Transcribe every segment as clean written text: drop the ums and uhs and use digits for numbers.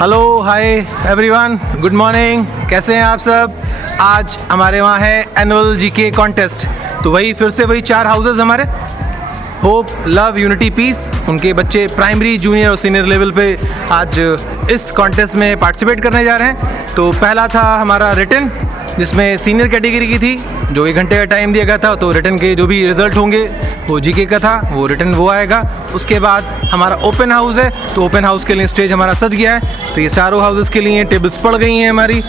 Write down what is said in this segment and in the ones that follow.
Hello hi everyone, good morning. कैसे हैं आप सब? आज हमारे वहाँ है एनुअल जीके कॉन्टेस्ट। तो वही फिर से वही 4 हाउसेस हमारे होप, लव, यूनिटी, पीस। उनके बच्चे प्राइमरी, जूनियर और सीनियर लेवल पे आज इस कॉन्टेस्ट में पार्टिसिपेट करने जा रहे हैं। तो पहला था हमारा रिटन, जिसमें सीनियर कैटेगरी की थी, जो 1 घंटे का टाइम दिया गया था। तो रिटन के जो भी रिज़ल्ट होंगे वो जीके का था, वो रिटन वो आएगा। उसके बाद हमारा ओपन हाउस है, तो ओपन हाउस के लिए स्टेज हमारा सज गया है। तो ये चारों हाउसेस के लिए टेबल्स पड़ गई हैं हमारी,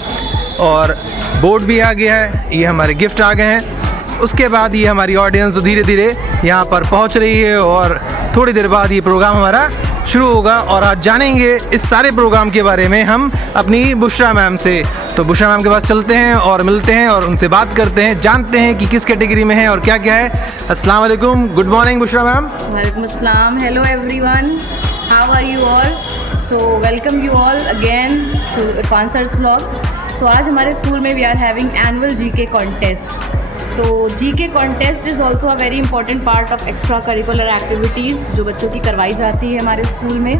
और बोर्ड भी आ गया है। ये हमारे गिफ्ट आ गए हैं। उसके बाद ये हमारी ऑडियंस धीरे धीरे यहाँ पर पहुँच रही है, और थोड़ी देर बाद ये प्रोग्राम हमारा शुरू होगा। और आज जानेंगे इस सारे प्रोग्राम के बारे में हम अपनी बुशरा मैम से। तो बुशरा मैम के पास चलते हैं और मिलते हैं और उनसे बात करते हैं, जानते हैं कि किस कैटेगरी में है और क्या क्या है। अस्सलाम वालेकुम, गुड मॉर्निंग बुशरा मैम। वालेकुम अस्सलाम, hello everyone, how are you all? So welcome you all again to Irfan sir's vlog. So आज हमारे स्कूल में we are having annual GK contest. तो GK contest is also a very important part of extracurricular activities जो बच्चों की करवाई जाती है हमारे स्कूल में।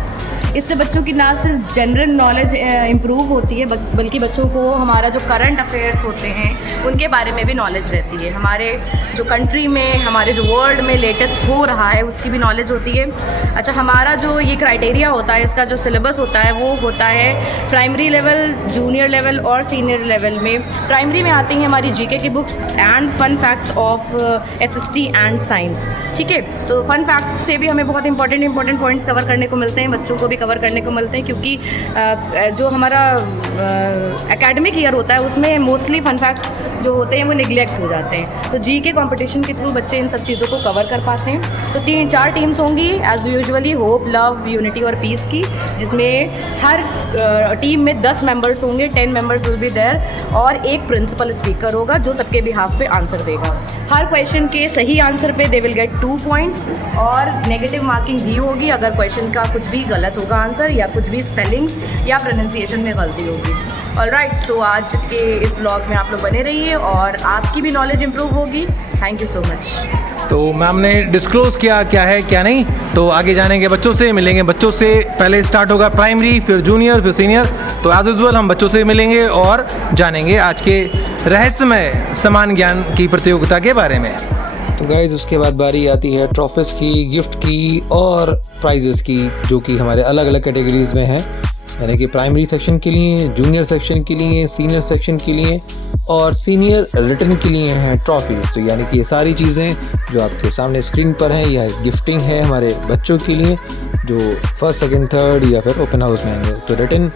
इससे बच्चों की ना सिर्फ जनरल नॉलेज इम्प्रूव होती है, बल्कि बच्चों को हमारा जो करंट अफेयर्स होते हैं उनके बारे में भी नॉलेज रहती है। हमारे जो कंट्री में, हमारे जो वर्ल्ड में लेटेस्ट हो रहा है उसकी भी नॉलेज होती है। अच्छा, हमारा जो ये क्राइटेरिया होता है, इसका जो सिलेबस होता है वो होता है प्राइमरी लेवल, जूनियर लेवल और सीनियर लेवल में। प्राइमरी में आती हैं हमारी जीके की books and fun facts of SST and science. ठीक है, तो फन फैक्ट्स से भी हमें बहुत इंपॉर्टेंट पॉइंट्स कवर करने को मिलते हैं, बच्चों को भी कवर करने को मिलते हैं, क्योंकि जो हमारा एकेडमिक ईयर होता है उसमें मोस्टली फन फैक्ट्स जो होते हैं वो निगलेक्ट हो जाते हैं। तो जीके कंपटीशन के थ्रू बच्चे इन सब चीज़ों को कवर कर पाते हैं। तो 3-4 टीम्स होंगी as usually, hope, love, unity और पीस की, जिसमें हर टीम में 10 मेंबर्स होंगे, 10 मेंबर्स विल बी देयर, और एक प्रिंसिपल स्पीकर होगा जो सबके बिहाफ पे आंसर देगा। हर क्वेश्चन के सही आंसर पे दे विल गेट 2 पॉइंट्स, और नेगेटिव मार्किंग भी होगी अगर क्वेश्चन का कुछ भी गलत होगा आंसर, या कुछ भी स्पेलिंग्स या प्रोनाउंसिएशन में गलती होगी। ऑलराइट, सो आज के इस ब्लॉग में आप लोग बने रहिए और आपकी भी नॉलेज इंप्रूव होगी। Thank you so much. तो मैम ने डिस्क्लोज किया क्या है क्या नहीं, तो आगे जानेंगे बच्चों से, मिलेंगे बच्चों से। पहले स्टार्ट होगा प्राइमरी, फिर जूनियर, फिर सीनियर। तो एज यूजुअल हम बच्चों से मिलेंगे और जानेंगे आज के रहस्यमय समान ज्ञान की प्रतियोगिता के बारे में। तो गाइज उसके बाद बारी आती है ट्रॉफीज़ की, गिफ्ट की और प्राइजेस की, जो कि हमारे अलग अलग कैटेगरीज में हैं, यानी कि प्राइमरी सेक्शन के लिए, जूनियर सेक्शन के लिए, सीनियर सेक्शन के लिए और सीनियर रिटर्न के लिए हैं ट्रॉफीज़। तो यानी कि ये सारी चीज़ें जो आपके सामने स्क्रीन पर हैं, यह गिफ्टिंग है हमारे बच्चों के लिए जो 1st, 2nd, 3rd या फिर ओपन हाउस में आएंगे। तो रिटर्न,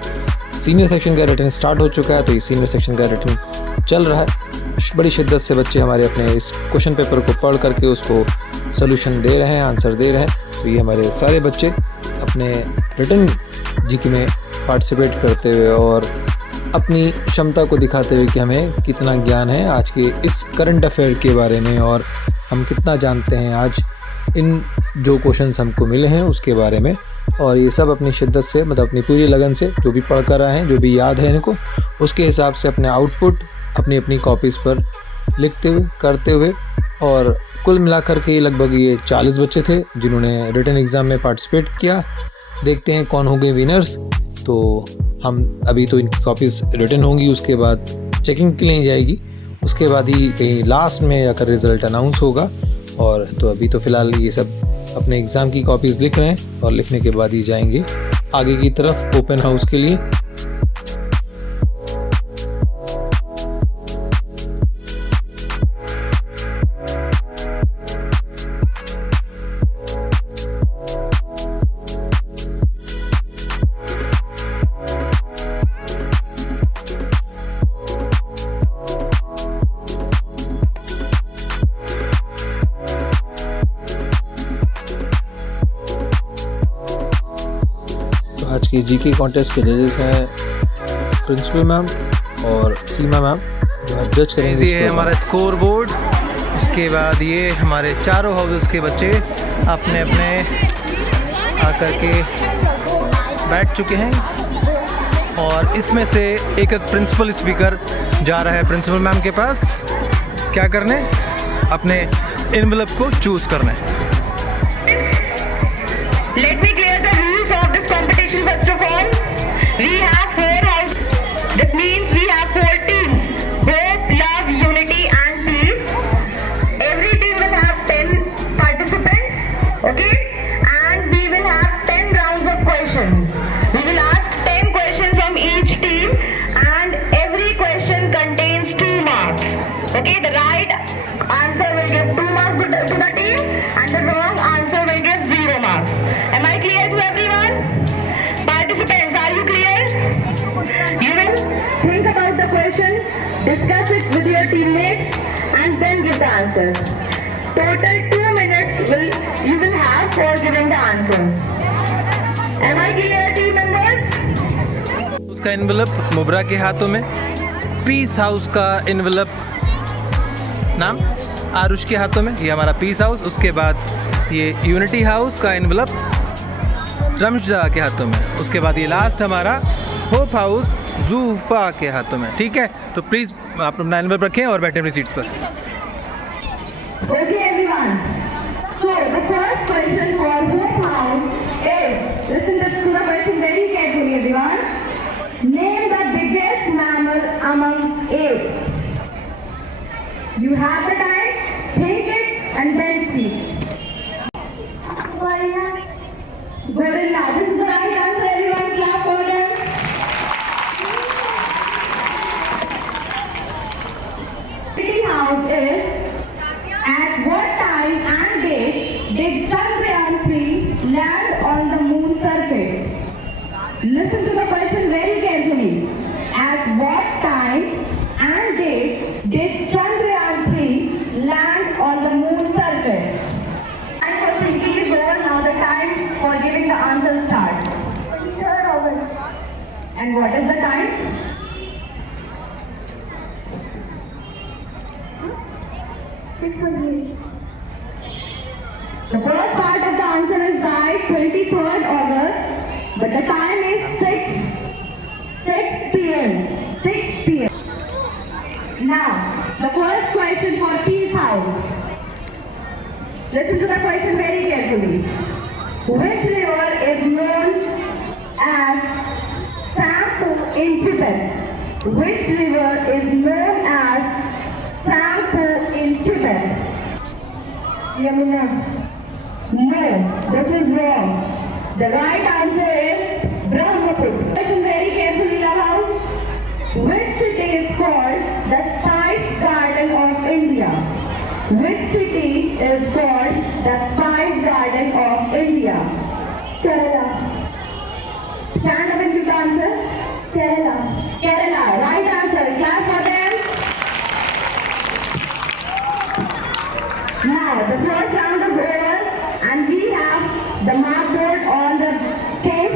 सीनियर सेक्शन का रिटर्न स्टार्ट हो चुका है, तो ये सीनियर सेक्शन का रिटर्न चल रहा है। बड़ी शिद्दत से बच्चे हमारे अपने इस क्वेश्चन पेपर को पढ़ करके उसको सोल्यूशन दे रहे हैं, आंसर दे रहे हैं। तो ये हमारे सारे बच्चे अपने रिटर्न जीके में पार्टिसिपेट करते हुए और अपनी क्षमता को दिखाते हुए कि हमें कितना ज्ञान है आज के इस करंट अफेयर के बारे में, और हम कितना जानते हैं आज इन जो क्वेश्चंस हमको मिले हैं उसके बारे में। और ये सब अपनी शिद्दत से, मतलब अपनी पूरी लगन से जो भी पढ़ कर आए हैं, जो भी याद है इनको, उसके हिसाब से अपने आउटपुट अपनी अपनी कॉपीज़ पर लिखते हुए, करते हुए, और कुल मिलाकर के लगभग ये 40 बच्चे थे जिन्होंने रिटन एग्ज़ाम में पार्टिसिपेट किया। देखते हैं कौन होंगे विनर्स। तो हम अभी तो इनकी कॉपीज़ रिटन होंगी, उसके बाद चेकिंग के लिए जाएगी, उसके बाद ही कहीं लास्ट में आकर रिज़ल्ट अनाउंस होगा। और तो अभी तो फ़िलहाल ये सब अपने एग्ज़ाम की कॉपीज़ लिख रहे हैं, और लिखने के बाद ही जाएंगे आगे की तरफ ओपन हाउस के लिए। आज के जीके कॉन्टेस्ट के जजेस हैं प्रिंसिपल मैम और सीमा मैम, जो जज करेंगे। ये है हमारा स्कोर बोर्ड। उसके बाद ये हमारे चारों हाउसेस के बच्चे अपने अपने आकर के बैठ चुके हैं, और इसमें से एक एक प्रिंसिपल स्पीकर जा रहा है प्रिंसिपल मैम के पास। क्या करने? अपने एनवेलप को चूज़ करने। Let me clear the rules of this competition first of all. We have 4 houses. That means we have 4 teams. Hope, love, unity and peace. Every team will have 10 participants. Okay? And we will have 10 rounds of questions. We will ask 10 questions from each team and every question contains 2 marks. Okay? The right answer will give 2 marks to the team and the wrong answer will give 0 marks. Am I clear to everyone? Participants, are you clear? You will think about the question, discuss it with your teammates and then give the answer. Total 2 minutes you will have for giving the answer. Am I clear, team members? उसका envelope मुबरा के हाथों में, piece house का envelope नाम आरुष के हाथों में, ये हमारा पीस हाउस। उसके बाद ये यूनिटी हाउस का एनवेलप रमशदा के हाथों में। उसके बाद ये लास्ट हमारा होप हाउस जूफा के हाथों में। ठीक है, तो प्लीज़ आप अपना एनवेलप रखें और बैठें अपनी सीट्स पर। Okay, everyone. So the first question for Hope House is, listen to the question very carefully, everyone. Name the biggest mammal among apes. You have the time, think it and then speak. Gorilla. Gorilla. This is the right answer, everyone. Clap for them. Sitting house is, at what time and date did Chandrayaan-3 land on the moon surface? Listen to the question very carefully. At what time and date did Chandrayaan-3 land on the moon surface? Time for thinking is over. Now the time for giving the answer starts. 23rd August. And what is the time? 6:28. The first part of the answer is right, 23rd August, but the time is 6 p.m. 6 p.m. Now, the first question for Peace House. Listen to the question very carefully. Which river is known as Sampo in Tibet? Which river is known as Sampo in Tibet? Yamuna. No, this is wrong. The right answer is Brahmaputra. Listen very carefully, Love House. Which city is called the Spice Garden of India? Which city is called the Spice Garden of India? Kerala. Stand up and give the answer. Kerala. Kerala. Right answer. Clap for them. Now, the first round is over and we have the mark board on the stage.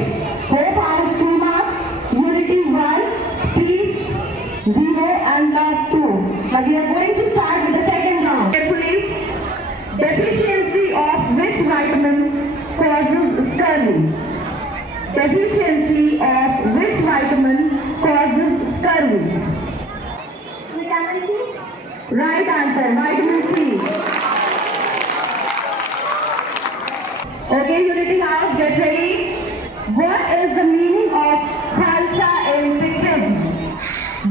Hope House 2 marks, Unity 1, Peace 0 and Love 2. Now we are going to start with the second round. Carefully, deficiency of which vitamin causes scurvy? Deficiency of which vitamin causes scurvy? Vitamin C. Right answer, vitamin C. Okay, Unity House, get ready. What is the meaning of Khalsa in Sikkim?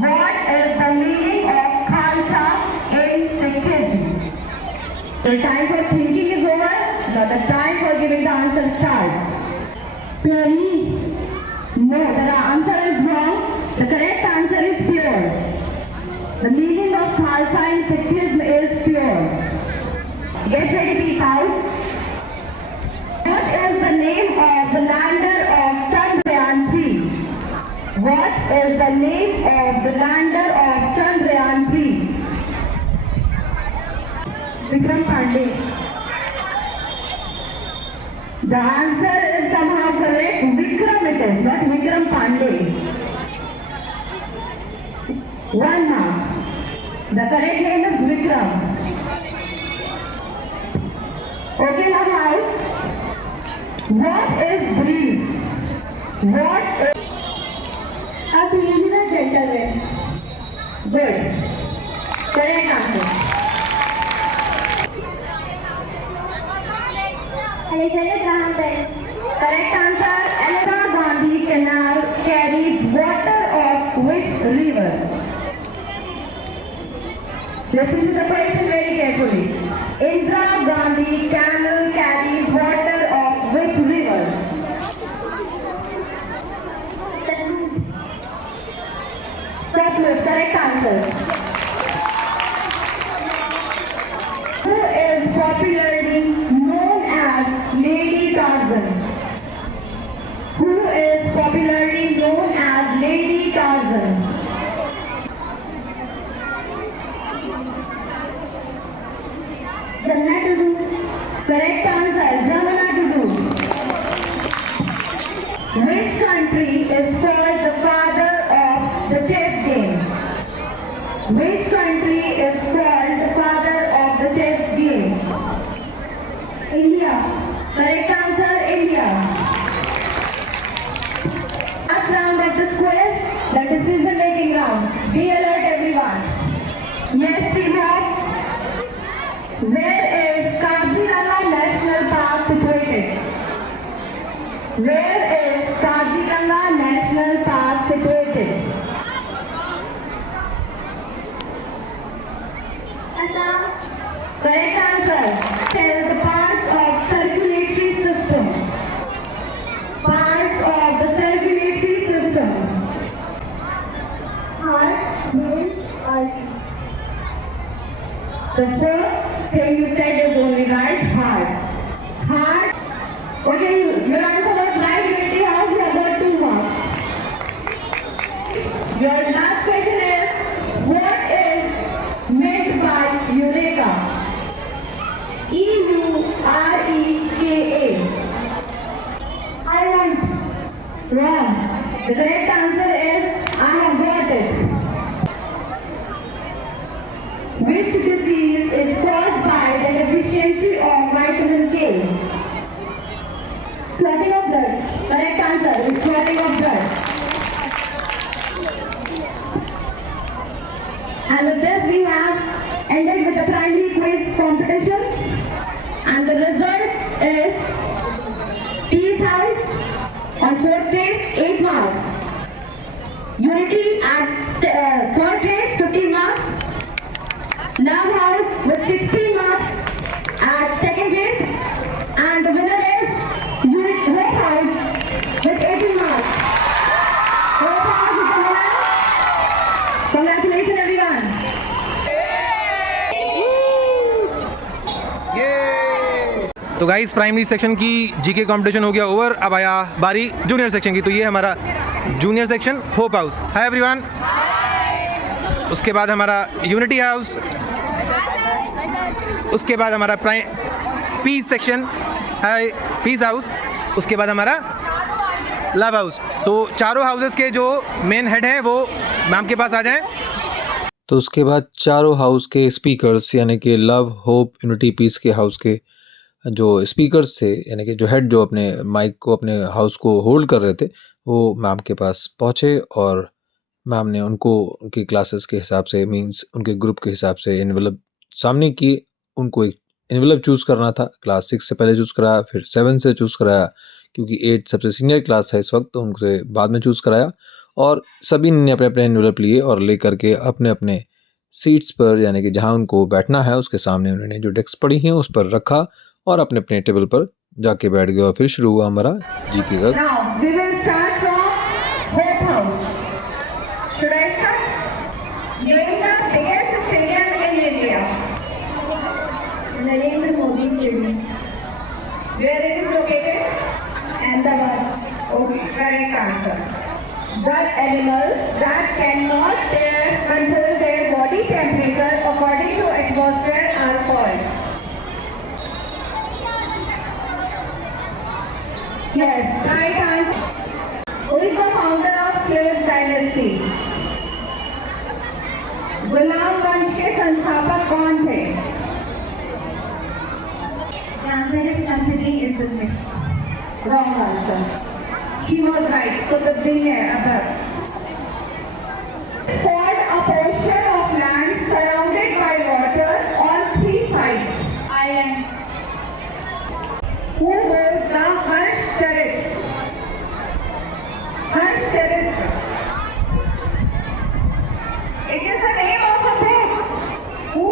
What is the meaning of Khalsa in Sikkim? The time for thinking is over. Now the time for giving the answer starts. Purely. No, the answer is wrong. The correct answer is pure. The meaning of Khalsa in Sikkim is pure. Get ready, Peace House. What is the name of the lander of Chandrayaan-3? What is the name of the lander of Chandrayaan-3? Vikram Pandey. The answer is somehow correct. Vikram it is, not Vikram Pandey. 1 mark. The correct name is Vikram. Okay, Love House. What is breeze? What is a believer gentleman? Good. Correct answer. Alexander Graham Bell. Correct answer. Alexander Gandhi Canal carries Listen to the question very carefully. Indira Gandhi camel carries water of which river? Satluj, correct answer. Who is popularly known as Lady Tarzan? Who is popularly known as Lady Tarzan? Jamuna Tudu. Correct answer. Jamuna Tudu. Which country is called the father of the chess game? Which country is called the father of the chess game? India. Correct answer. India. Last round of the quiz, the decision making round. Be alert everyone. Yes, teamwork. Where is Kaziranga National Park situated? Where is Kaziranga National Park situated? Correct answer. Tell the parts of circulatory system. Parts of the circulatory system. Heart, brain, artery. The first thing you said is only right. Heart. Heart. Okay, your answer was right. Unity House, you have got 2 marks. Your last question is, what is meant by Eureka? EUREKA. I want. Wrong. The correct answer is, I have got it. Which disease is caused by the deficiency of vitamin K? Clotting of blood. Correct answer is clotting of blood. And with this we have ended with the primary quiz competition. And the result is Peace House on 4th place 8 marks. Unity at 3rd place 15 marks. Love House with 16 marks at 2nd place. And the winner is Hope House with 18 marks. Hope House is the winner. Congratulations everyone. तो guys primary section की GK competition हो गया over. अब आया बारी junior section की. तो ये हमारा junior section hope house. Hi everyone. उसके बाद हमारा यूनिटी हाउस. उसके बाद हमारा पीस सेक्शन. हाय पीस हाउस. उसके बाद हमारा लव हाउस. तो चारों हाउसेस के जो मेन हेड हैं वो मैम के पास आ जाएं. तो उसके बाद चारों हाउस के स्पीकर्स यानी कि लव, होप, यूनिटी, पीस के हाउस के जो स्पीकर्स थे यानी कि जो हेड जो अपने माइक को अपने हाउस को होल्ड कर रहे थे वो मैम के पास पहुँचे और मैम ने उनको उनकी क्लासेस के हिसाब से मींस उनके ग्रुप के हिसाब से एनवेलप सामने की. उनको एक एनवेलप चूज़ करना था. क्लास 6 से पहले चूज़ कराया, फिर 7 से चूज़ कराया क्योंकि 8 सबसे सीनियर क्लास है इस वक्त, तो उनसे बाद में चूज़ कराया. और सभी ने अपने अपने एनवेलप लिए और ले करके अपने अपने सीट्स पर यानी कि जहाँ उनको बैठना है उसके सामने उन्होंने जो डेस्क पड़ी हैं उस पर रखा और अपने अपने टेबल पर जाके बैठ गए. और फिर शुरू हुआ हमारा जीके का. Now we will start from Hope House. Should I start? Name the biggest stadium in India. Narendra Modi Stadium. Where it is located? Ahmedabad. Okay, correct answer. What animals that cannot control their body temperature according to atmosphere are called? Yes, right answer. Who is the founder of Slave Dynasty? गुलाम वंश के संस्थापक कौन थे? The answer is Shantidri Iltutmish. Wrong answer. She was right. So the thing है अब. Called a portion of land surrounded by water on 3 sides. Island. Who wrote the Harsh Charit? Harsh Charit. It is the name of a book. Who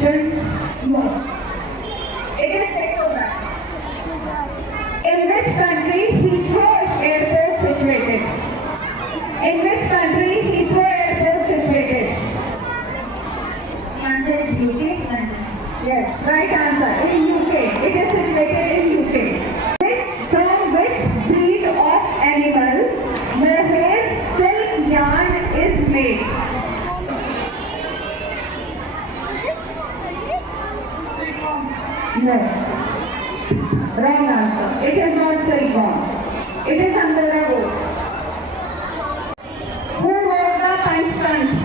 participants? No. It is Victoria. In which country Heathrow Airport situated? In which country Heathrow Airport situated? The answer is UK, London. Yes, right answer. In UK. It is situated in UK. From which breed of animal mohair silk yarn is made? No. Wrong answer. It is not silkworm. It is Angora goat. Who wrote the Panchtantra?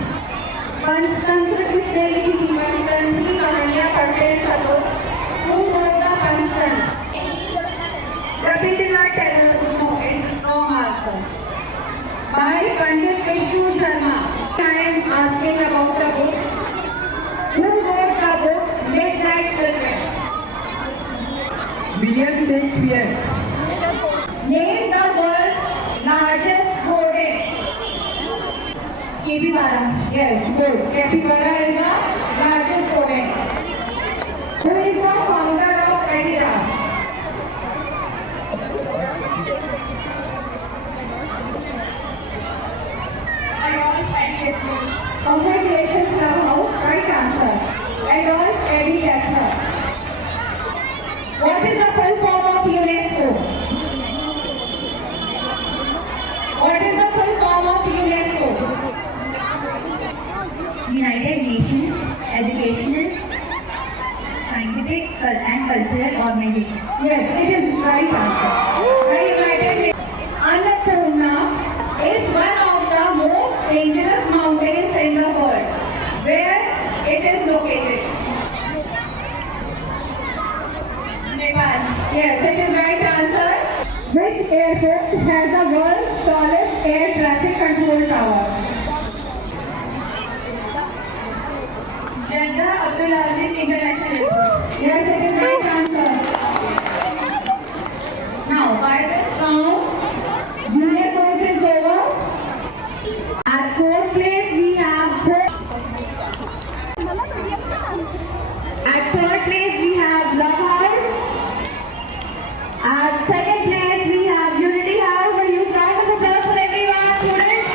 Panchtantra किसने लिखी थी? पंचतंत्र की कहानियाँ पढ़ते हैं सब लोग. Who wrote the Panchtantra? Rabindranath Tagore. No, it is wrong answer. By Pandit Vishnu Sharma. I am asking about the book. Who wrote the book Midnight Children? William Shakespeare. Name the world's largest rodent. Capybara. Yes, good. Capybara is the largest rodent. Who is the founder of Adidas? Congratulations, Clubhouse. Right answer. Adolf Eddie Kessler. What is the full form of UNESCO? What is the full form of UNESCO? United Nations Educational, Scientific and Cultural Organization. Yes, it is right answer. The United Nations. Annapurna is one of the most dangerous mountains in the world. Where it is located? Nepal. Yes, it is right answer. Which airport has the world's tallest air traffic control tower? Jeddah Abdulaziz International Airport. Yes, it is right answer. Now, by this round, junior quiz is over. At fourth place, we have At third place, we have Love House. At second place, we have Unity House. Will you round of applause for everyone, students?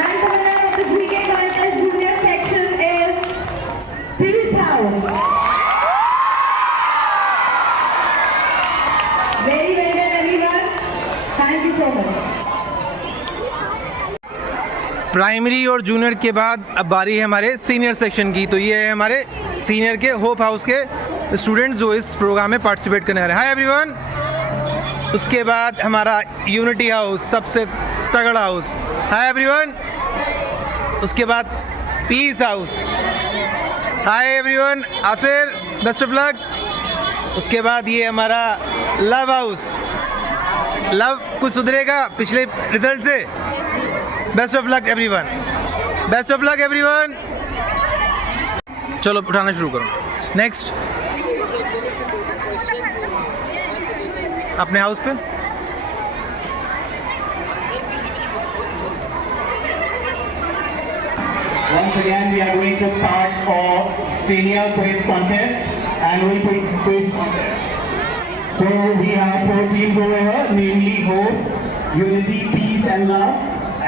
And the winner of the GK contest junior section is Peace House. Very well done, everyone. Thank you so much. Primary और junior के बाद अब बारी है हमारे senior section की। तो ये है हमारे सीनियर के होप हाउस के स्टूडेंट्स जो इस प्रोग्राम में पार्टिसिपेट करने आ रहे हैं। हाय एवरीवन। उसके बाद हमारा यूनिटी हाउस, सबसे तगड़ा हाउस। Hi everyone. उसके बाद peace house. Hi everyone. Asir, best of luck. उसके बाद ये हमारा लव हाउस। लव कुछ सुधरेगा पिछले रिजल्ट से। Best of luck everyone. Best of luck everyone. चलो उठाना शुरू करो। नेक्स्ट अपने हाउस पे। Once again, we are going to start our senior quiz contest, annual quiz contest. So we have 4 teams over here, namely Hope, Unity, Peace, and Love.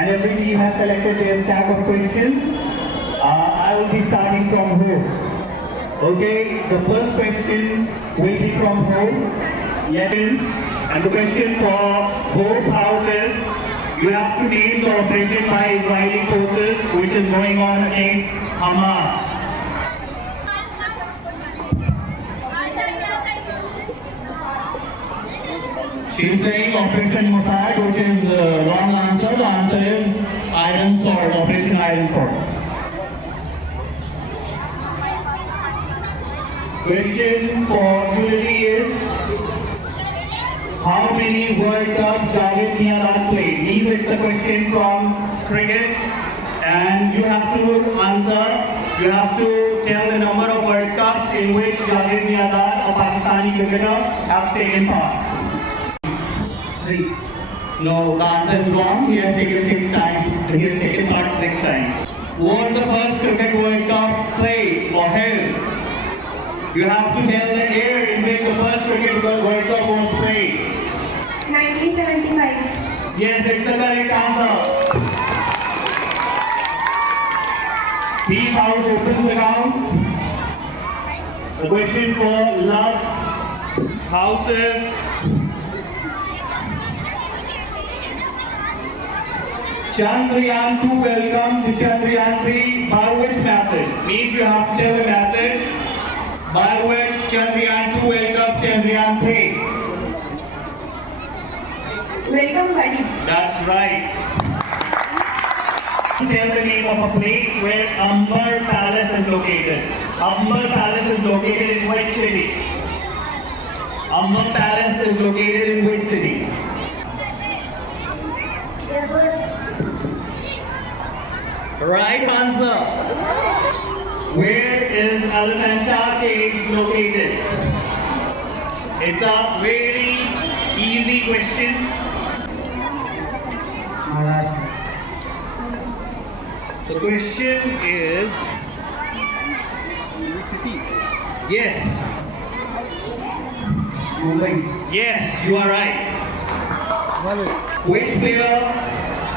And every team has selected their stack of questions. I will be starting from Hope. Okay, the first question will be from Hope. Yes. And the question for Hope House is, you have to name the operation by Israeli forces which is going on against Hamas. She's saying Operation Mossad, which is the wrong answer. The answer is Iron Sword, Operation Iron Sword. Question for Unity is, how many World Cups Javed Miandad played? These is the question from cricket, and you have to answer. You have to tell the number of World Cups in which Javed Miandad, a Pakistani cricketer, has taken part. 3. No, the answer is wrong. He has taken 6 times. He has taken part 6 times. was the first Cricket World Cup played or held? You have to tell the year in which the first Cricket World Cup was played. 1975. Yes, it's the correct answer. Team House opens the count. The question for love houses. Chandrayaan 2, welcome to Chandrayaan 3. By which message? Means you have to tell the message by which Chandrayaan 2 welcome Chandrayaan 3. Welcome, buddy. That's right. Tell the name of a place where Amber Palace is located. Amber Palace is located in which city? Amber Palace is located in which city? Right answer. Where is Elephanta Caves located? It's a very easy question. The question is, yes. Yes, you are right. Which player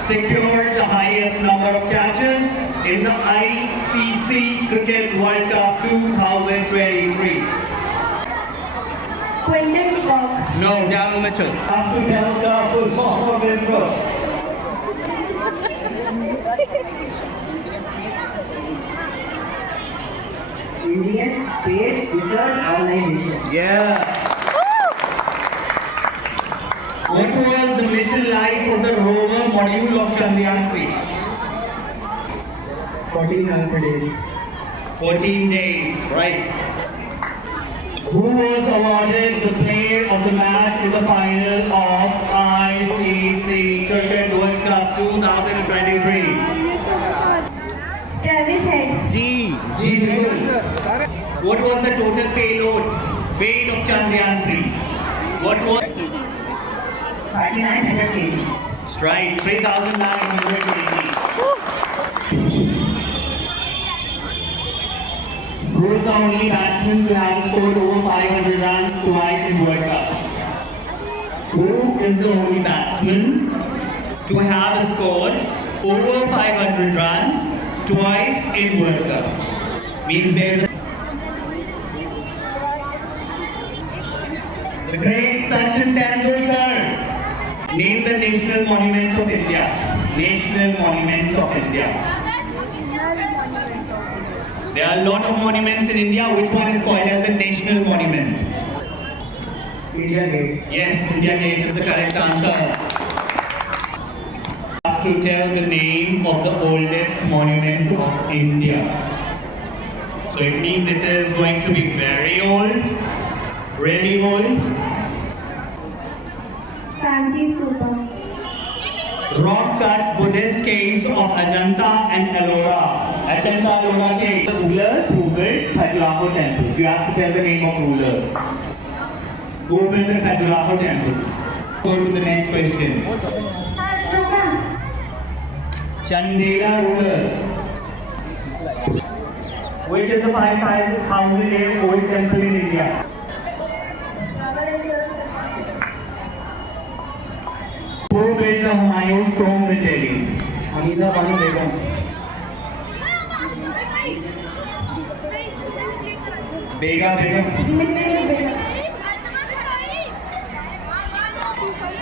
secured the highest number of catches in the ICC Cricket World Cup 2023? Quentin Cock. No, Darryl Mitchell. Have to tell the full form of this word. Indian Space Research Organization. Yeah. What was the mission life of the rover module of Chandrayaan 3? 1400 days. 14 days, right. Who was awarded the player of the match in the final of ICC Cricket World Cup 2023? Travis Head. G. Bilkul. What was the total payload weight of Chandrayaan 3? What was? 3900 kg. That's right, 3,900 kg. Who is the only batsman to have scored over 500 runs twice in World Cups? Who is the only batsman to have scored over 500 runs twice in World Cups? Means there's a... The great Sachin Tendulkar. Name the national monument of India. National monument of India. There are a lot of monuments in India. Which one is called as the national monument? India Gate. Yes, India Gate is the correct answer. Have to tell the name of the oldest monument of India. So it means it is going to be very old, really old. Sanchi Stupa. Rock-cut Buddhist caves of Ajanta and Ellora. Ajanta Ellora caves. The rulers who built Khajuraho temples. You have to tell the name of rulers. Who built the Khajuraho temples? Go to the next question. Chandela rulers. Which is the 5,000-year-old temple in India? Who built the Humayun's tomb in Delhi? Hamida Banu Begum. Begum.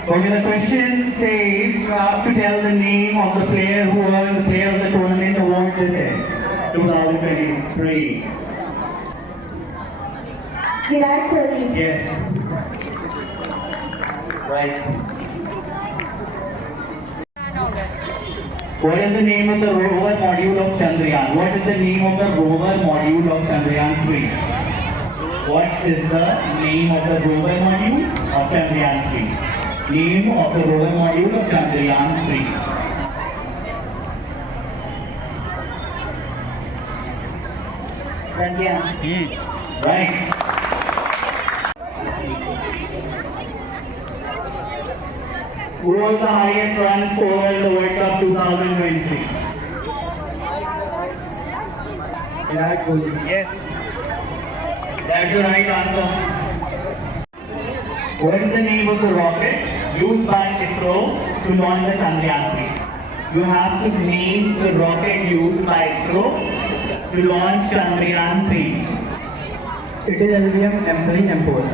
Okay, the question says you have to tell the name of the player who won the Player of the Tournament award this year, 2023. Virat Kohli. Yes. Right. What is the name of the rover module of Chandrayaan? What is the name of the rover module of Chandrayaan 3? What is the name of the rover module of Chandrayaan 3? Name of the rover module of Chandrayaan 3. Pragyan. Right. Who was the highest run scorer in the World Cup 2023? Virat Kohli. Yes. That's the right answer. What is the name of the rocket used by ISRO to launch the Chandrayaan 3? You have to name the rocket used by ISRO to launch Chandrayaan 3. It is LVM M3 M4.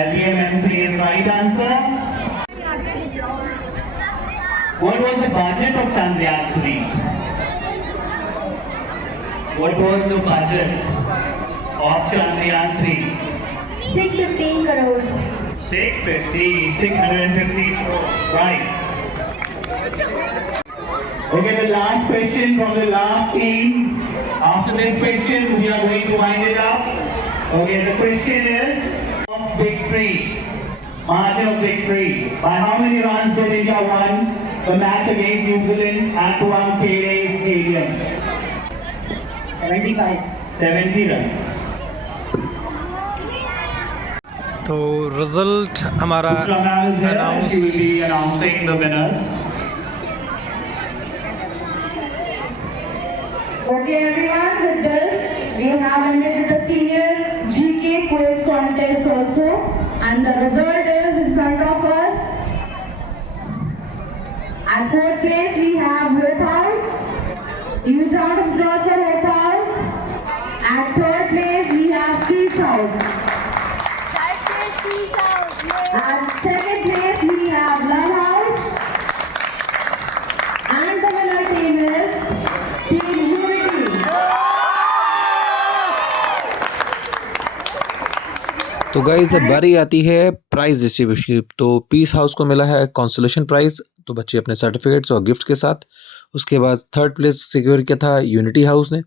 LVM M3 is right answer. What was the budget of Chandrayaan 3? What was the budget of Chandrayaan 3? 615 crores. 650 crores. Right. Okay, the last question from the last team. After this question, we are going to wind it up. Okay, the question is of victory. Margin of victory. By how many runs did India won the match against New Zealand at Wankhede Stadium? 75. 70 runs. तो result हमारा Pushpa ma'am is here. Announce She will be announcing the winners. Okay, everyone, with this, we have ended with the senior GK quiz contest also, and the result is in front of us. At fourth place, we have Hope House. Huge round of applause for Hope House. At third place, we have Peace House. At second place, we have Love House. And the winner team is Team Unity. तो guys अब बारी आती है prize distribution की। तो piece house को मिला है कंसोलेशन प्राइज, तो बच्चे अपने सर्टिफिकेट्स और गिफ्ट के साथ। उसके बाद थर्ड प्लेस सिक्योर किया था यूनिटी हाउस ने,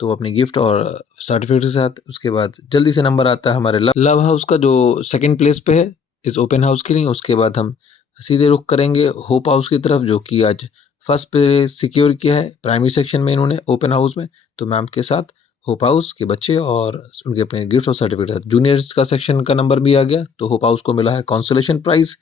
तो अपने गिफ्ट और सर्टिफिकेट के साथ। उसके बाद जल्दी से नंबर आता है हमारे लव हाउस का, जो सेकंड प्लेस पे है इस ओपन हाउस के लिए। उसके बाद हम सीधे रुख करेंगे होप हाउस की तरफ, जो कि आज फर्स्ट प्लेस सिक्योर किया है प्राइमरी सेक्शन में इन्होंने ओपन हाउस में। तो मैम के साथ होप हाउस के बच्चे और उनके अपने गिफ्ट और सर्टिफिकेट। जूनियर्स का सेक्शन का नंबर भी आ गया, तो होप हाउस को मिला है कंसोलेशन प्राइज।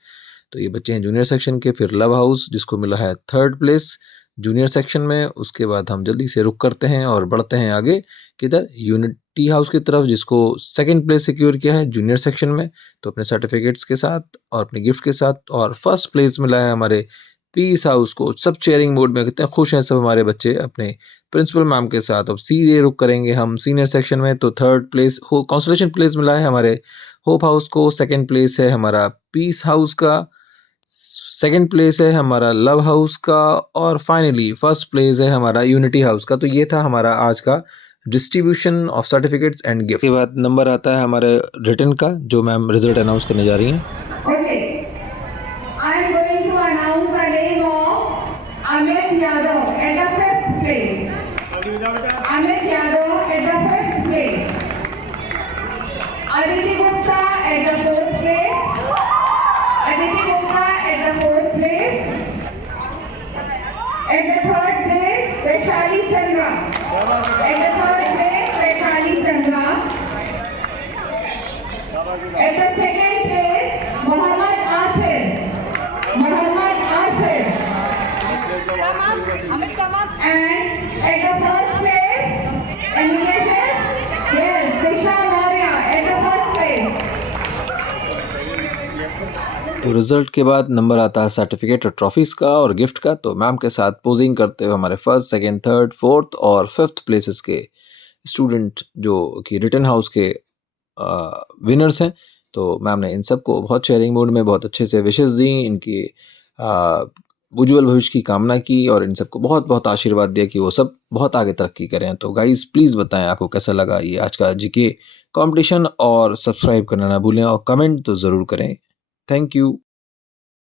तो ये बच्चे हैं जूनियर सेक्शन के। फिर लव हाउस जिसको मिला है थर्ड प्लेस जूनियर सेक्शन में। उसके बाद हम जल्दी से रुक करते हैं और बढ़ते हैं आगे किधर, यूनिटी हाउस की तरफ, जिसको सेकंड प्लेस सिक्योर किया है जूनियर सेक्शन में, तो अपने सर्टिफिकेट्स के साथ और अपने गिफ्ट के साथ। और फर्स्ट प्लेस मिला है हमारे पीस हाउस को। सब चेयरिंग मोड में, कितने खुश हैं सब हमारे बच्चे अपने प्रिंसिपल मैम के साथ। अब सीधे रुक करेंगे हम सीनियर सेक्शन में। तो थर्ड प्लेस कंसोलेशन प्लेस मिला है हमारे होप हाउस को, सेकंड प्लेस है हमारा पीस हाउस का, सेकंड प्लेस है हमारा लव हाउस का, और फाइनली फर्स्ट प्लेस है हमारा यूनिटी हाउस का। तो ये था हमारा आज का distribution of certificates and gift. के बाद नंबर आता है हमारे रिटर्न का, जो मैम रिजल्ट अनाउंस करने जा रही हैं। Okay. I am going to announce the name of Amit Yadav at the fifth place. Amit Yadav at the fifth place. Aditi Gupta at the fourth place. Aditi Gupta at the fourth place. At the third place, Vaishali Chandra. At the third place, Vaishali Chandra. At the second place, Muhammad Asif. Muhammad Asif. And at the first place, animation, yes, Krishna Maurya at the first place. तो result के बाद number आता है certificate और trophies का और gift का। तो मैम के साथ पोजिंग करते हुए हमारे फर्स्ट, सेकंड, थर्ड, फोर्थ और फिफ्थ प्लेसेस के स्टूडेंट जो कि रिटर्न हाउस के विनर्स हैं। तो मैम ने इन सबको बहुत शेयरिंग मूड में बहुत अच्छे से विशेष दी, इनकी उज्ज्वल भविष्य की कामना की और इन सबको बहुत बहुत आशीर्वाद दिया कि वो सब बहुत आगे तरक्की करें। तो गाइस प्लीज़ बताएं आपको कैसा लगा ये आज का जीके कंपटीशन, और सब्सक्राइब करना ना भूलें और कमेंट तो ज़रूर करें। Thank you.